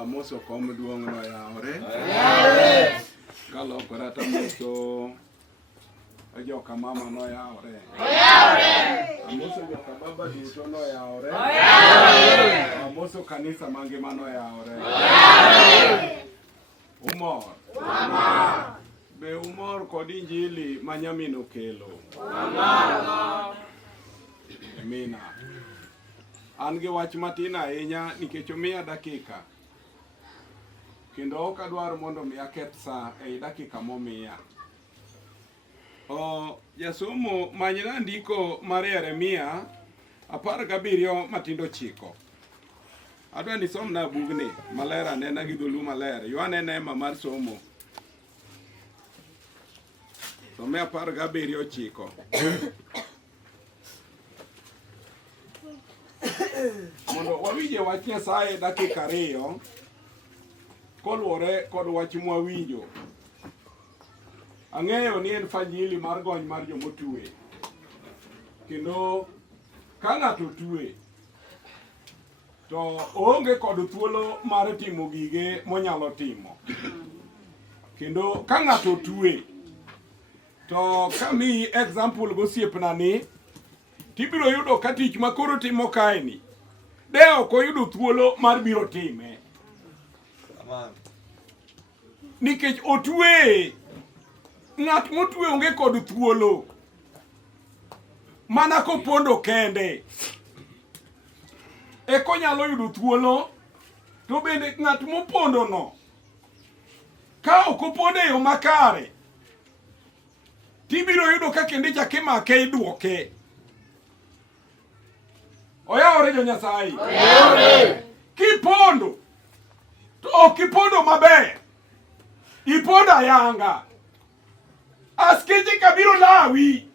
Amoso kom duong no yaore. Galo korata moso joka mama no yaore. Amoso joka baba duto no yaore. Amoso kanisa mangima no yaore. Umor. Be umor kod injili ma nyamino kelo. Amina. An gi wach matin ahinya nikech omiya dakika. Kendo ok adwar mondo mi aketh sa ei dakika momiya. Jasomo manyna ndiko mar Yeremia 17 matindo 9. Adwa ni somna bugni maler anena gi dholu maler. Yo anena ema mar somo. Some 17:9. Mondo wawinje wach Nyasaye dakika 2 koluwore kod wach mwawinjo. Ang'eyo ni en fanyili mar gony mar jomotue. Kendo ka ng'ato tue to onge kod thuolo mar timo gige monyalo timo. Kendo ka ng'ato tue to kami example gosiepna ni tibiro yudo ka tich makoro timo kaeni de ok oyudo thuolo mar biro time. Nikech otwe, ng'at motwe onge kod thuolo mana kopondo kende eko nyalo yudo thuolo. To bende ng'at mopondo no ka ok opondo e yo makare tibiro yudo ka kende chake make iduoke. Oyaore jo Nyasaye. Kipondo to ok ipondo maber, ipondo ayanga. Askeche kabiro lawi,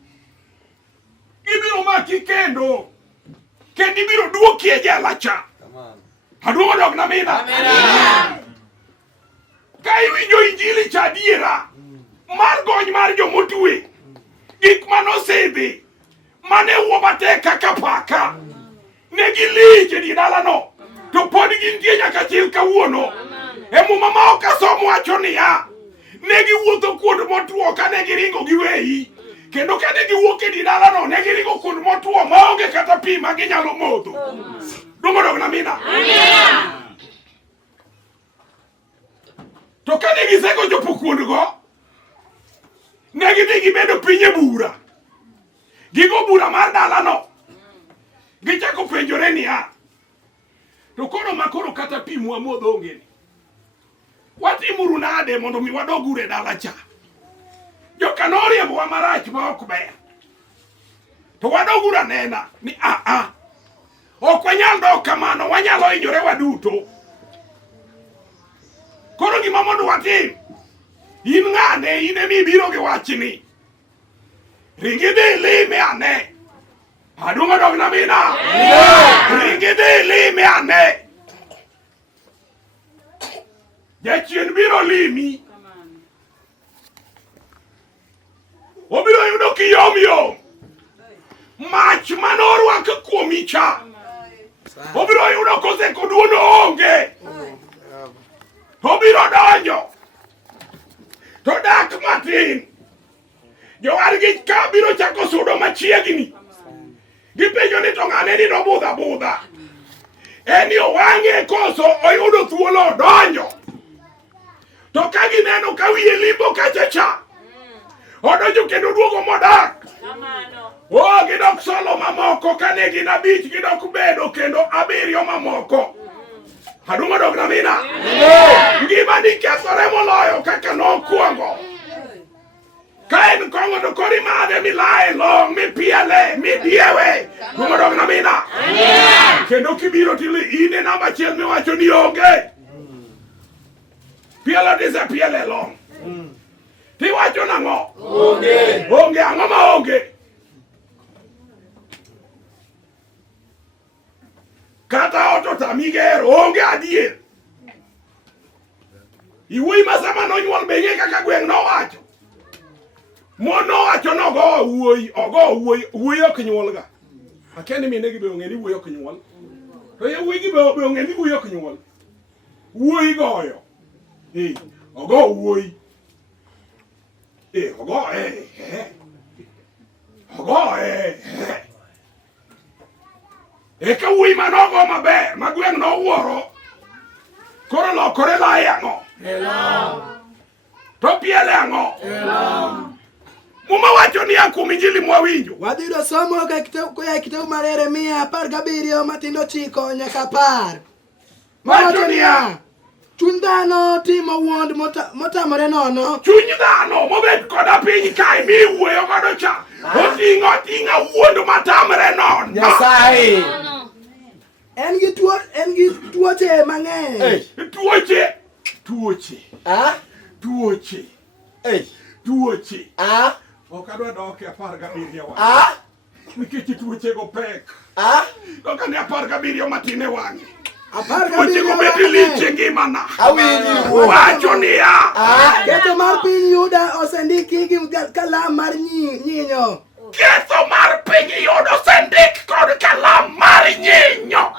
gibiro maki kendo ibiro duoki e jela cha. Aduogo dog na mina. Ka iwinjo injili cha adiera mar gony mar jomotue, gik manosedhi mane wuo matek kaka paka ne giliche di dalano to pod gintie nyaka chil kawuono. Muma ma ok asomo wacho niya ne giwuotho kuond motuo ka ne giringo giweyi, kendo ka ne giwuok e di dalano ne giringo kuond motuo maonge kata pi ma ginyalo modho. Dungo dog na mina. To ka ne gisego chopo kuond go, ne gidhi gibedo piny e bura. Gigo bura mar dalano. Gichako penjore niya, to koro makoro kata pi mwamodho onge ni, watimuru nade mondo mi wadogure dala cha? Joka noriembowa marach ma ok ber. To wadogura nena ni ok wanyal dok kamano, wanyalo hinyore waduto. Koro gima mondo watim, in ng'ane, in emi biro gi wachni. Ringi dhi lime ane. Adunga dog na mina. Ringi dhi lime ane. Jachien biro limi. Obiro yudo kiyom. Mach manorwak kuomi cha. Obiro yudo kose koduono onge. Obiro donjo. To dak matin. Jowargi ka biro chako sudo machiegni. Gipenjo ni to ng'ane ni nobudha. Eni owang'e koso oyudo thuolo donjo. To ka gineno ka wiye limbo kachacha, odonjo kendo duogo modak. Gidok solo mamoko ka ne gin 5 gidok bedo kendo 7 mamoko. Adungo dog na mina. Ngima ni kethore moloyo kaka nokwongo. Ka en kong'o to kori made milaye long, mipiele, midiewe. Dungo dog na mina. Kendo kibiro tili ine namba 1 miwacho ni onge. pielo disepiele long. Tiwacho nang'o? Onge. Onge ang'o ma onge? Kata oto tamigero onge adier. Iwuoyi masama nonyuol beng'e kaka gweng' nowacho. Mon nowacho nogo wuoyi ok nyuolga. Akendi minegi be ong'e ni wuoyi ok nyuol. To yawuoyi be ong'e ni wuoyi ok nyuol. Wuoyi goyo. Ogo wuoyi. Ogo Eka wuoyi manogo maber, ma gweng' nowuoro. Koro lokore lae ang'o? To piele ang'o? Muma wacho ni kuom Injili mwawinjo. Wadhiro somo koya kitabu mar Yeremia 17 matindo 9 nyaka 10. Wacho niya, chuny dhano timo wuond motamore nono. Chuny dhano mobet koda piny kae miwuoyo godo cha. Oting'a wuond matamre nono. Nyasaye. En gi tuoche mang'eny. Tuoche. Ok adwa dok e 17 nikech tuoche go pek. Dok ne 17 matin e wang'e. Tuoche go bet lich e ngimana. Wacho niya. Ketho mar piny Yuda osendiki gi kalam mar nyinyo. Ketho mar piny Yuda osendik kod kalam mar nyinyo.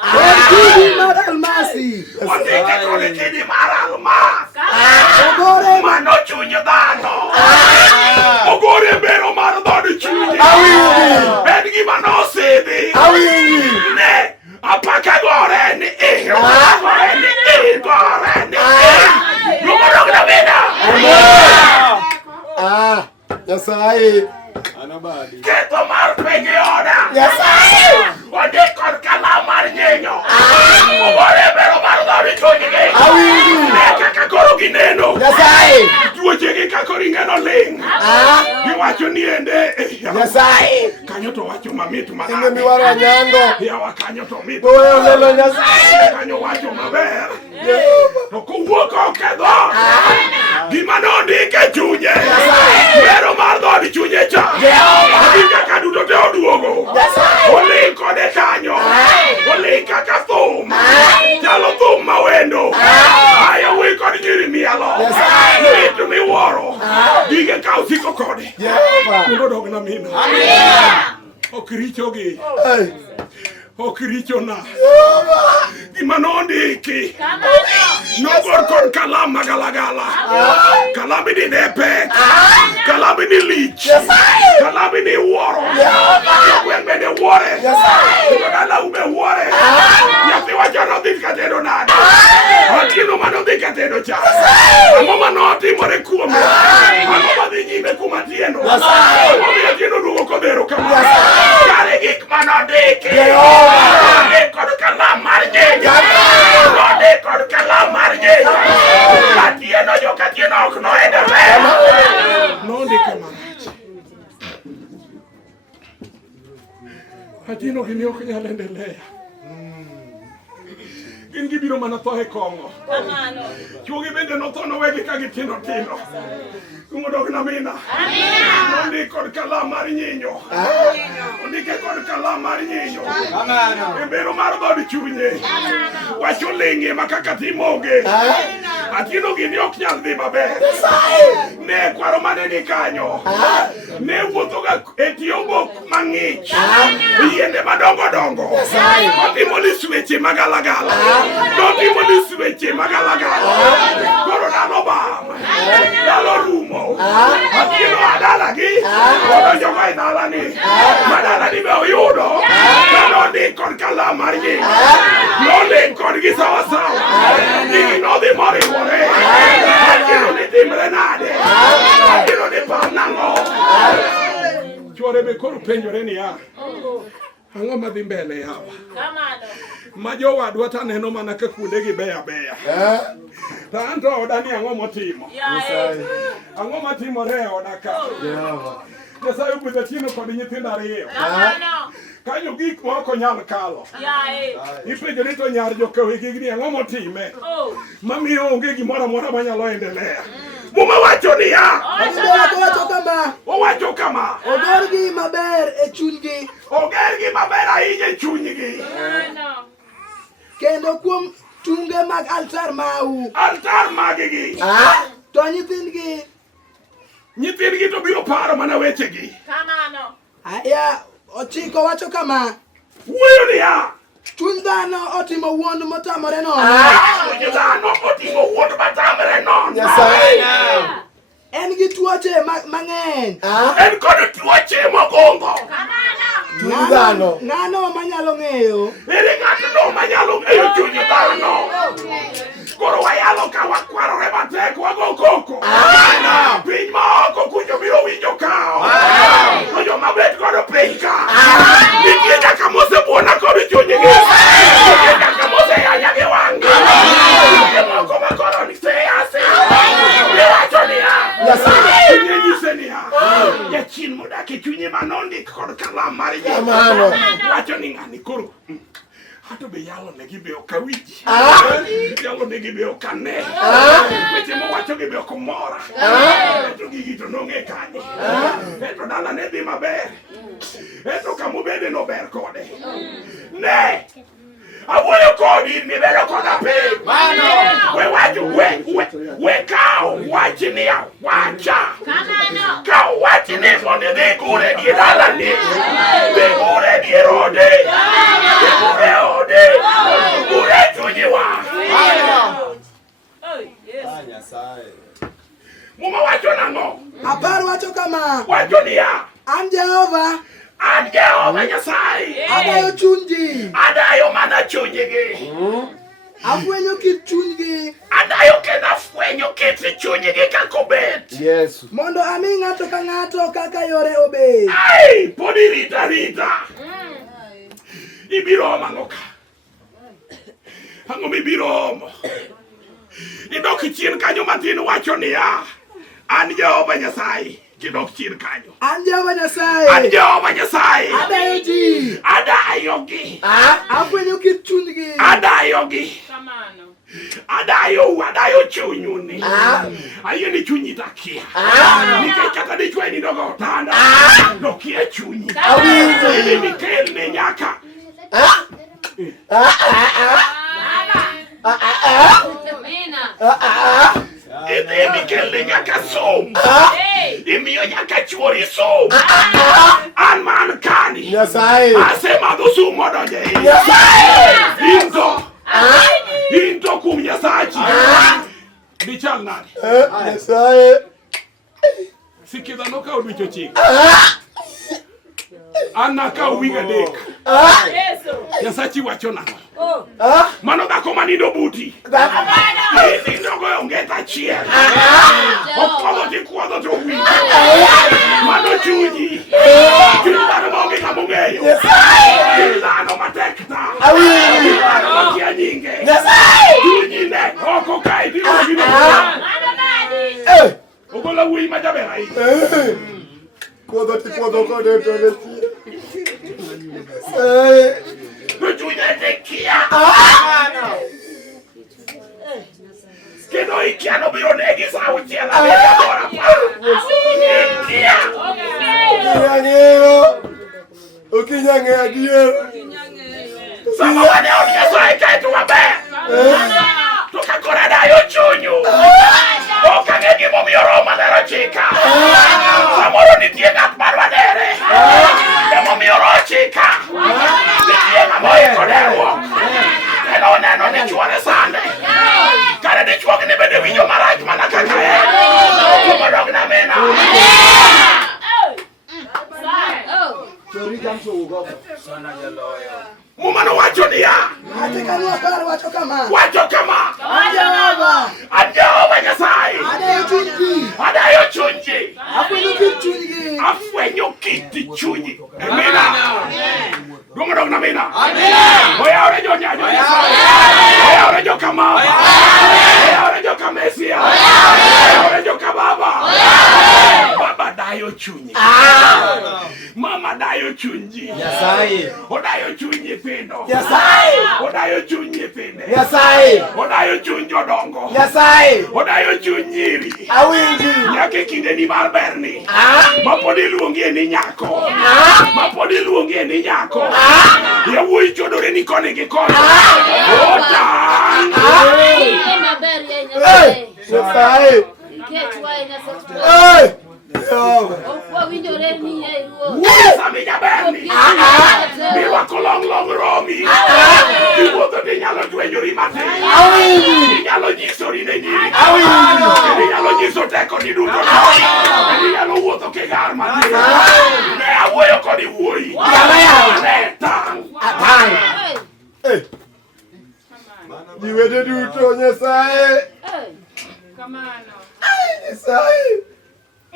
Kidi mar almasi. Ondike kod kidi mar almasi. Ogore mano chuny dhano. Ogore bero mar dhod chunye. En gima nosidhi. Ne apaka gore ni gore ni Lumadog na bina. Nyasaye. Ketho mar piny Yuda. Nyasaye. Ondik kod kalam mar nyinyo. Ogore bero mar dhod chunye. Ne kaka koro gineno. Nyasaye. Tuoche gi kako ringeno ling. Giwacho ni ende. Nyasaye. Kanyo to wacho mamit ma. Inde miwaro nyango. Yawa kanyo to mit. Oyo lelo Nyasaye. Kanyo wacho maber. To kowuok oko dho. Gima nondike chunye. Bero mar dhod chunye cha. Kaka duto te oduogo. Oling kode kanyo. Oling kaka thum. Chalo thum mawendo. Ayo wi kod nyiri mielo. Mitu miwuoro. Dige ka usiko kode. Kundo dog na mina. Okrichogi. Okrichona. Gima nondiki. Nogor kod kalam magalagala. Kalami ni nepek. Kalami ni lich. Kalami ni wuoro. Gwen bende wuore. Kodala ube wuore. Nyathi wacho nodhi katero nade. Atino manodhi katero cha. Ang'o manotimore kuome. Ang'o madhi nyime kuma tieno. Ang'o miyo tieno duogo kodhero kama. Kare gik manodiki. Nodhi kod kalam mar nyinyo. Nodhi kod kalam mar nyinyo. Katieno jo katieno ok noendelea. Nondike marach. Katieno gini ok nyal endelea. Gin gibiro mana tho e kong'o. Chuogi bende notho nowegi ka gitindo tindo. Kumodog na mina. Nondike kod kalam mar nyinyo. Ondike kod kalam mar nyinyo. E bero mar dhod chunye. Wacho ling'e ma kaka timoge. Atieno gini ok nyal dhi maber. Ne kwaro mane ni kanyo. Ne wuothoga e tie obok mang'ich. Yiende madongo dongo. Otimo ni sweche magalagala. Notimo ni sweche magalagala. Koro dalo bam. Dalo rumo. Atieno adalagi. Odonjo go e dalani. Madalani be oyudo. Nondik kod kalam mar nyinyo. Noling kodgi sawasawa. Gigi nodhi moriwore. Atieno ni timre nade. Atieno ni par nang'o. Chuore be koro penjore niya. Ang'o madhi mbele yawa. Ma jowadwa taneno mana ka kuondegi beya beya. To an to oda ni ang'o motimo. Ang'o matimore e oda ka. Nyasaye ogwedho Atieno kod nyithindo 2. kanyo gik moko nyal kalo. Ipenjo ni to nyar jokowe gigni ang'o motime mamiyo onge gimoro amora manyalo endelea. Muma wacho niya, owacho kama, ogergi maber e chunygi, ogergi maber ahinya e chunygi, kendo kuom tunge mag altar mau, altar maggi, to nyithindgi to biro paro mana wechegi. Aya, ochiko wacho kama, wuoyo niya, chuny dhano otimo wuond motamore nono. Chuny dhano otimo wuond motamore nono. Nyasaye. En gi tuoche mang'eny. En kod tuoche mogongo. Chuny dhano. Ng'ano manyalo ng'eyo. Ere ng'ato manyalo ng'eyo chuny dhano. Koro wayalo ka wakwarore matek wago koko. Piny ma oko kucho biro winjo kao. Ojo mabet kodo piny ka. Nitie nyaka mosebuona kod chunygi. Nitie nyaka moseyanya gi wang'gi. Nitie moko ma koro niseyasi. Iwacho niya. Chunye nyise niya. Jachien modak e chunye manondik kod kalam mar Yesu. Wacho ni ng'ani koro. Hato be yalo negi be okawiji. Yalo negi be okane. Weche mowacho gi be okomora. Eto gigi to nong'e kanye. Eto dala ne dhi maber. Eto kamobede nober kode. Ne! Awuoyo kodi mibedo koda piny. We wacho we kao wachi niya wacha. Kao wachi ni mondo dhi gure di dala ni. Dhi gure di rode. Dhi gure ode. Gure chunyiwa. Muma wacho nang'o? Apar wacho kama, Wacho niya. an Jehova Nyasaye. adayo chunygi. Adayo mana chunygi. Afwenyo kit chunygi. Adayo kendo afwenyo kit chunygi kako bet. Yes. Mondo ami ng'ato ka ng'ato kaka yore obed. Ai, podi rita. Ibiro omo ka. Ang'o mibiro omo? Idok chien kanyo matin wacho niya. An Jehova Nyasaye. Kidok chien kanyo. An Jehova Nyasaye. An Jehova Nyasaye. Adayo ji. Adayogi. Afwenyo kit chunygi. Adayogi. Adayo chunyuni. Ayo ni chunyi takia. Nikech kata dichwe ni dogo tanda. Nokia chunyi. Ili Mikel ne nyaka. Ili Mikel ne nyaka som. Imiyo nyaka chwori som. An man kani. Nyasaye. Ase madho sum modonje. Into kum Nyasachi. Dichal nade. Nyasaye. Sikidha noka odwicho chik. Anna ka winga dek. Nyasachi wacho nang'o? Mano dhako manindo buti. Nindo go ongeta chiel. Okwodho ti kwodho to winjo. Mano chunyi. Chunyi dhano maonge ng'ama ong'eyo. Chunyi dhano matek ta. Chunyi dhano makia nyinge. Chunyi ne oko kae ti ogino. Ogola wuoyi ma jaber ahinya. Kwodho ti kwodho kode to ne chi. To chunye te kia. Kendo ikia no biro negi sa auchiel abiriyo mora pa. Ikia. Okinya ng'eyo adier. Sama wane od Nyasaye kae to maber. To ka koro adayo chunyu. Ok ang'e gimomiyo Roho Maler ochika. Samoro nitie ng'at marwa dere. Emomiyo Roho chika. Nitie ng'ama oiko derruok. Kendo oneno ni chwore sande. Kare dichuogni bende winjo marach mana kaka en. Kumadog na mina. Mumano wacho niya. Wacho kama. An Jehova Nyasaye. Adayo chunygi. Afwenyo kit chunyi. Amina. Dumadog na mina. Oyawre jo nyajo Nyasaye. Oyawre jo kama. Oyawre jo kamesia. Oyawre jo kababa. Baba dayo chunyi. Mama dayo chunyi. Nyasaye. Odayo chunyi pindo. Nyasaye. Odayo chunyi pinde. Nyasaye. Odayo chunyi jodongo. Nyasaye. Odayo chunyi nyiri. Awinji. Nyaka kinde ni mar berni. Mapod iluongi ni nyako. Mapod iluongi ni nyako. Yawuoyi chodore ni koni gi koni. Otang. Nyasaye. Saminya berni. Biwa kolong long romi. Iwuotho ni nyalo jwenyori matin. Ni nyalo nyisori ne nyiri. Ni nyalo nyiso teko ni duto. Ni nyalo wuotho kigar matin. Ne awuoyo kodi wuoyi. Ne tang. Jiwede duto Nyasaye. Nyasaye.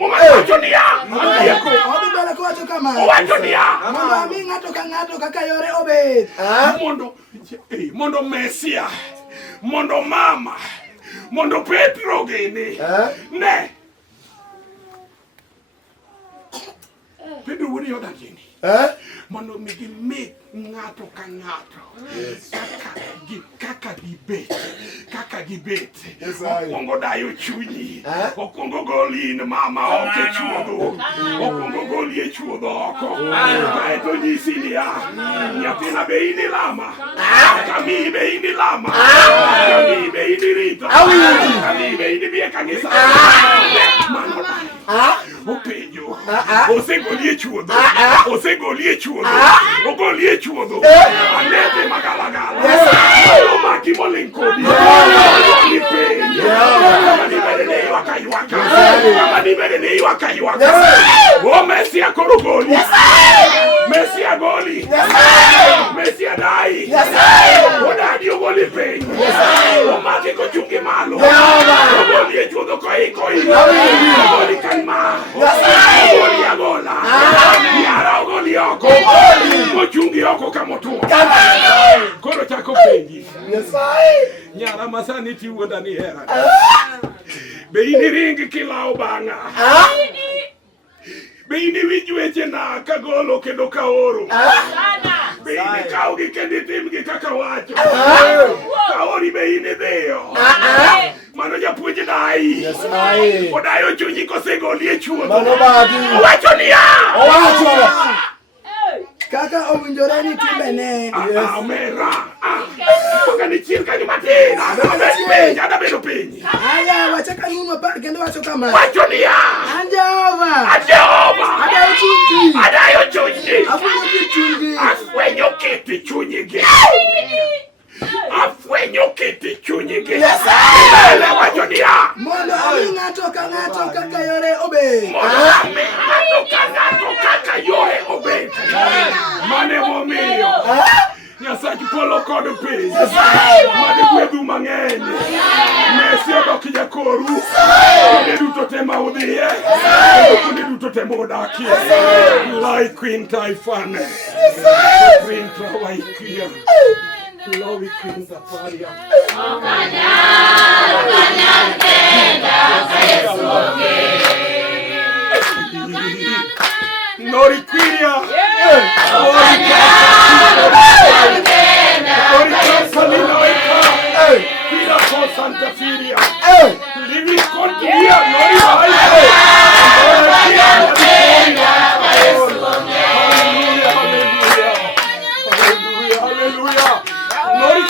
Wacho niya. Odibela kowacho kamano. Wacho niya. Mondo ami ng'ato ka ng'ato kaka yore obed. Mondo Mesia, mondo Mama, mondo Petro gini. Ne. Pedro wuri yoda gini. Mondo migi make ng'ato ka ng'ato. Kaka gibet. Okwongo dayo chunyi. Okwongo goli in mama oko e chuodho. Okwongo goli e chuodho oko. Kaeto nyisi niya. Nyathina be ini lama. Kami be ini lama. Kami be ini rito. Kami be ini biye kanisa. Mano openjo. Osegoli e chuodho. Ogoli e chuodho. Anete magalagala. Omaki molinkodi. Ogoli penjo. Kama ni bede ne iwaka. O Mesia koro goli. Mesia goli. Mesia dai. Odadi ogoli penjo. Omaki kochungi malo. Ogoli e chuodho koi. Ogoli kanma. Ogoli agola. Yara ogoli oko. Mochungi oko kamotuo. Koro chako penji. Nyara masani tiwuoda ni hera. Be ini ringi kilao banga. Be ini wijweche na kagolo kendo kaoro. Be ini kaugi kendi timgi kaka wacho. Kaori be ini dheyo. Mano japuonj dai. Odayo chunyi kosegoli e chuodho. Mano badi. Owacho niya. Kaka owinjore ni timbene. Amera. Pagani chirka ni matina. Ada bedo penyi. Aya, wachaka nuno par kendo wacho kama. Wacho niya. Jehova. Adayo chunyi. Afwenyo kiti chunyi. Afwenyo kiti chunyi gi. Ele wacho niya. Mondo ami ng'ato ka ng'ato kaka yore obed. Mane momiyo. Nyasachi polo kod piny. Mane gwedhu mang'eny. Mesi odok jakoru. Kuonde duto te ma udhiye. Kuonde duto te ma udakie. Lai Queen Taifane. Queen Trawaikia. Lowi Queen Zafaria. Nori Quiria. Queen of Santa Firia. Living Contia. Nori Hallelujah. Nori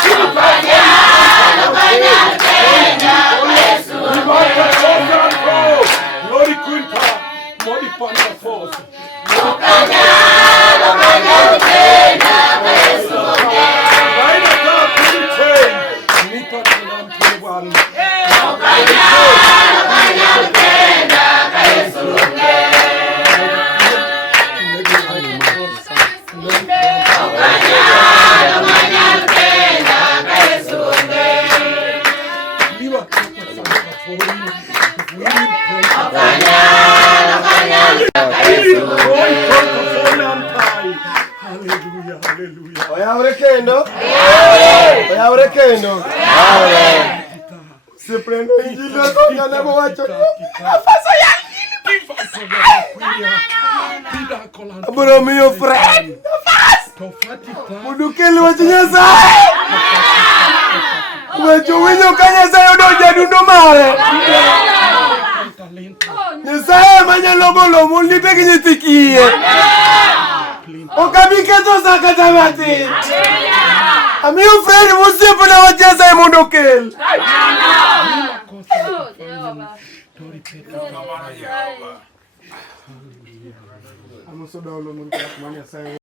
Glory Quinta, Modi Panda Force. Oyawre kendo. Se prendo injili ko ngana mo wacho. Afasa ya injili. Abro miyo friend. Tofatita. Mondo kel wach Nyasaye. Wecho winyo ka Nyasaye odonjo dundo mare. Nyasaye manyalo golo mon lipe gi nyithi kiye. Okabi ketho sa kata matin. Amiyo friend mosiepona wach Nyasaye mondo kel. Amoso dawlo mon ka Nyasaye